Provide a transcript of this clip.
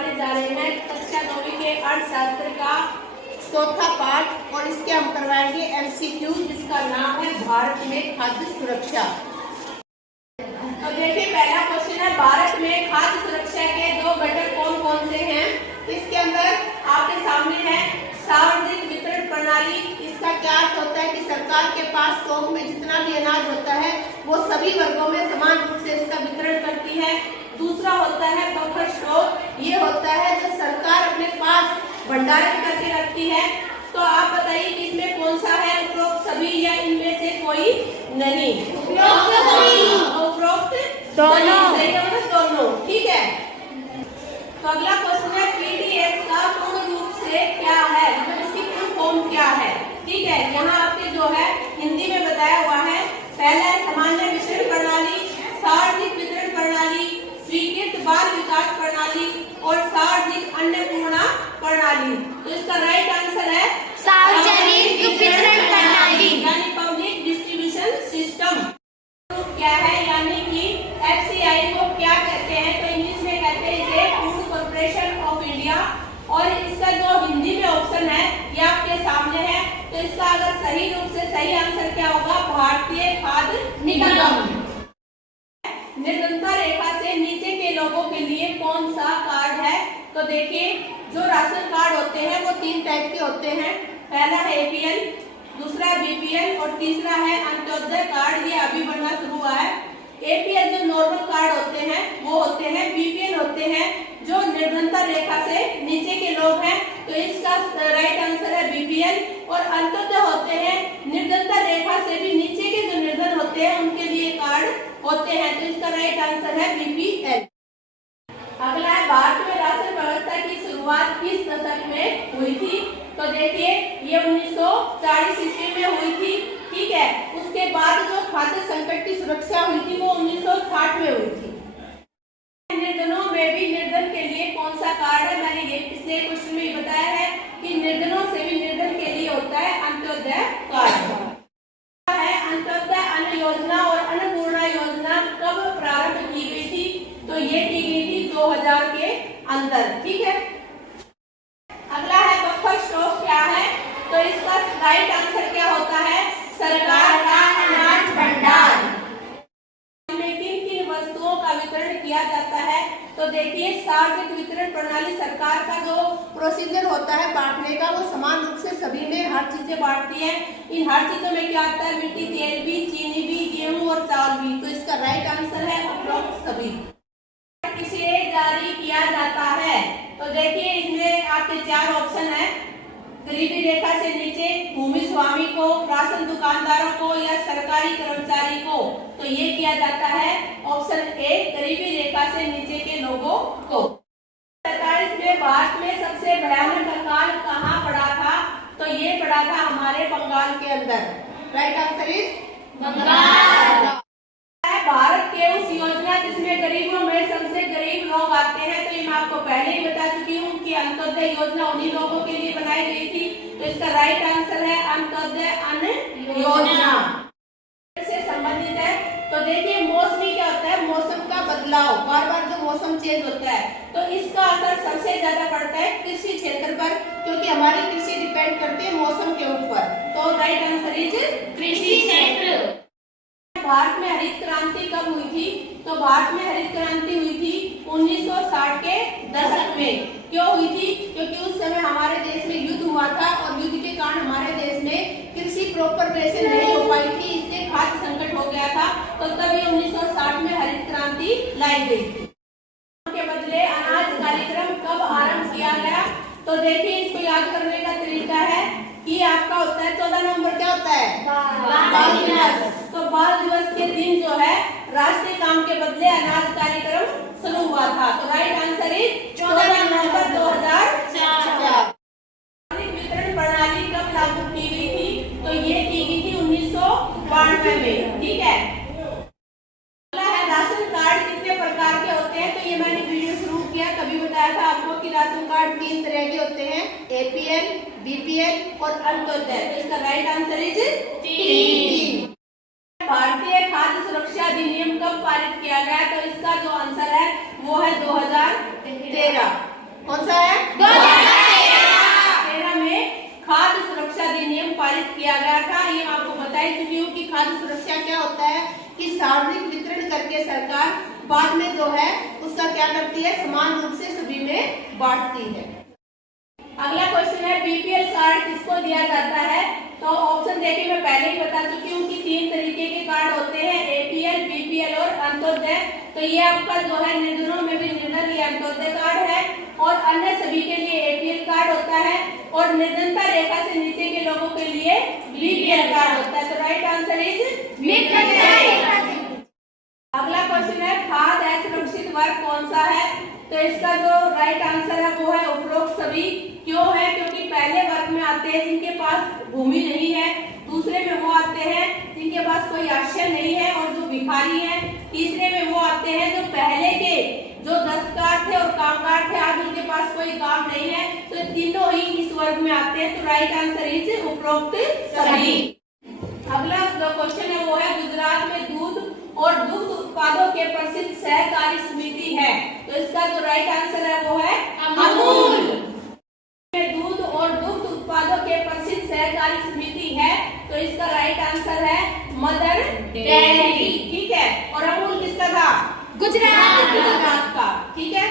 करवाने जा रहे हैं कक्षा 9वीं के अर्थशास्त्र का चौथा पाठ और इसके हम करवाएंगे MCQ जिसका नाम है भारत में खाद्य सुरक्षा। तो देखिए पहला क्वेश्चन है भारत में खाद्य सुरक्षा के दो घटक कौन कौन से हैं। इसके अंदर आपके सामने है सार्वजनिक वितरण प्रणाली। इसका क्या अर्थ होता है कि सरकार के पास थोक में जितना भी अनाज होता है वो सभी वर्गों में समान रूप से इसका वितरण करती है। दूसरा होता है बफर स्टॉक, ये होता है जो सरकार अपने पास भंडारण करके रखती है। तो आप बताइए कि इसमें कौन सा है, उपरोक्त सभी या इनमें से कोई नहीं? उपरोक्त दोनों। ठीक है। तो अगला क्वेश्चन है PDS का पूर्ण रूप से क्या है, मतलब इसकी फुल फॉर्म क्या है। ठीक है, यहाँ आपके जो है हिंदी में बताया हुआ है। पहला है सामान्य वितरण प्रणाली, सार्वजनिक वितरण प्रणाली, स्वीकृत बाल विकास प्रणाली और सार्वजनिक अन्नपूर्णा प्रणाली। तो इसका राइट आंसर है सार्वजनिक वितरण प्रणाली यानी पब्लिक डिस्ट्रीब्यूशन सिस्टम। क्या है यानी कि FCI को क्या कहते हैं, तो इंग्लिश में कहते हैं इसे फूड कॉर्पोरेशन ऑफ इंडिया। और इसका जो हिंदी में ऑप्शन है ये आपके सामने है। तो इसका अगर सही रूप से सही आंसर क्या होगा, भारतीय खाद्य निगम। निर्धनता रेखा से नीचे के लोगों के लिए कौन सा कार्ड है, तो देखिए जो राशन कार्ड होते हैं वो 3 टाइप के होते हैं। पहला है APL, दूसरा है BPL और तीसरा है अंत्योदय कार्ड। ये अभी बनना शुरू हुआ है। APL जो नॉर्मल कार्ड होते हैं वो होते हैं। BPL होते हैं जो निर्धनता रेखा से नीचे के लोग हैं। तो इसका राइट आंसर है BPL। और अंत्योदय होते हैं निर्धनता रेखा से भी नीचे के जो निर्धन होते हैं उनके लिए कार्ड होते हैं। तो इसका राइट आंसर है BPL। अगला है भारत में राशन व्यवस्था की शुरुआत किस दशक में हुई थी, तो देखिए ये 1940 ईस्वी में हुई थी। ठीक है, उसके बाद जो खाद्य संकट की सुरक्षा हुई थी वो 1960 में हुई थी। निर्धनों में भी निर्धन के लिए कौन सा कार्ड है, मैंने ये पिछले क्वेश्चन में बताया है कि निर्धनों से भी निर्धन के लिए होता है अंत्योदय कार्ड। अंत्योदय अन्न योजना और अन्नपूर्णा योजना कब प्रारंभ की गई थी, तो ये की गई थी 2000 के अंदर। ठीक है। अगला है बफर स्टॉक क्या है, तो इसका राइट आंसर क्या होता है, सरकार का अनाज भंडार। में किन किन वस्तुओं का वितरण किया जाता है, तो देखिए सार्वजनिक वितरण प्रणाली सरकार का जो प्रोसीजर होता है बांटने का वो समान रूप से सभी में हर चीजें बांटती है। इन हर चीजों में क्या आता है, मिट्टी तेल भी, चीनी भी, गेहूं और चावल भी। तो इसका राइट आंसर है उपरोक्त सभी। किसे जारी किया जाता है, तो देखिए इसमें आपके 4 ऑप्शन है। गरीबी रेखा से नीचे, भूमि स्वामी को, राशन दुकानदारों को या सरकारी कर्मचारी को। तो ये किया जाता है ऑप्शन A गरीबी रेखा से नीचे के लोगों को। 47 में भारत में सबसे भयानक अकाल कहाँ पड़ा था, तो ये पड़ा था हमारे बंगाल के अंदर। Right answer is Bengal. Bharat के उस योजना जिसमें गरीबों में सबसे गरीब लोग आते हैं, तो ये मैं आपको पहले ही बता चुकी हूँ कि अंत्योदय योजना उन्हीं लोगों के लिए बनाई गई थी। तो इसका राइट आंसर है अंत्योदय अन्न योजना से संबंधित है। तो देखिए मौसमी क्या होता है, मौसम का बदलाव, बार बार जो मौसम चेंज होता है तो इसका असर सबसे ज्यादा पड़ता है कृषि क्षेत्र पर, क्योंकि हमारी कृषि डिपेंड करती है मौसम के ऊपर। तो राइट आंसर इज कृषि क्षेत्र। भारत में हरित क्रांति कब हुई थी, तो भारत में हरित क्रांति हुई थी 1960 के दशक में। क्यों हुई थी, क्योंकि उस समय हमारे देश में युद्ध हुआ था और युद्ध के कारण हमारे देश में कृषि प्रॉपर वे से नहीं हो पाई थी, इसलिए खाद्य संकट हो गया था। तो तभी 1960 में हरित क्रांति लाई गई थी। के बदले अनाज कार्यक्रम कब आरंभ किया गया, तो देखिए इसको याद करने का तरीका है कि आपका होता है 14 नवंबर क्या होता है, बाल दिवस। तो बाल दिवस के दिन जो है राष्ट्रीय काम के बदले अनाज कार्यक्रम शुरू हुआ था। तो राइट आंसर इज 14 नवंबर 2004। वितरण प्रणाली कब लागू की गई थी, तो ये की गई थी 1992 में। ठीक है। अगला है राशन कार्ड कितने प्रकार के होते हैं, तो ये मैंने वीडियो शुरू किया तभी बताया था आपको कि राशन कार्ड 3 तरह के होते हैं, APL, BPL और अंत्योदय। तो इसका राइट आंसर इज 3। भारतीय खाद्य सुरक्षा अधिनियम कब पारित किया गया, तो इसका जो आंसर है वो है 2013। कौन सा है? 2013 में खाद्य सुरक्षा अधिनियम पारित किया गया था। ये मैं आपको बता ही चुकी हूँ कि खाद्य सुरक्षा क्या होता है कि सार्वजनिक वितरण करके सरकार बाद में जो है उसका क्या करती है, समान रूप से सभी में बांटती है। अगला क्वेश्चन है बीपीएल कार्ड किसको दिया जाता है? तो ऑप्शन देखिए, मैं पहले ही बता चुकी हूँ कि 3 तरीके के कार्ड होते हैं, एपीएल, बीपीएल और अंत्योदय। तो ये आपका जो है निर्धनों में भी निर्धन ये अंत्योदय कार्ड है और अन्य सभी के लिए एपीएल कार्ड होता है और निर्धनता रेखा से नीचे के लोगों के लिए बीपीएल कार्ड होता है। तो राइट आंसर इज बीपीएल। अगला क्वेश्चन है खाद्य असुरक्षित वर्ग कौन सा है? तो इसका जो राइट आंसर है वो है उपरोक्त सभी। क्यों है? क्योंकि पहले वर्ग में आते हैं जिनके पास भूमि नहीं है, दूसरे में वो आते हैं जिनके पास कोई आश्रय नहीं है और जो भिखारी हैं, तीसरे में वो आते हैं जो पहले के जो दस्तकार थे और कामगार थे, आज उनके पास कोई काम नहीं है। तो तीनों ही इस वर्ग में आते हैं। तो राइट आंसर इज उपरोक्त सभी। अगला जो क्वेश्चन है वो है गुजरात में दूध और दुग्ध उत्पादों के प्रसिद्ध सहकारी समिति है। तो इसका जो राइट आंसर है वो है अमूल। दूध और दुग्ध उत्पादों के प्रसिद्ध सहकारी समिति है तो इसका राइट आंसर है मदर डेयरी। ठीक है, और अमूल किसका था? गुजरात का। ठीक है।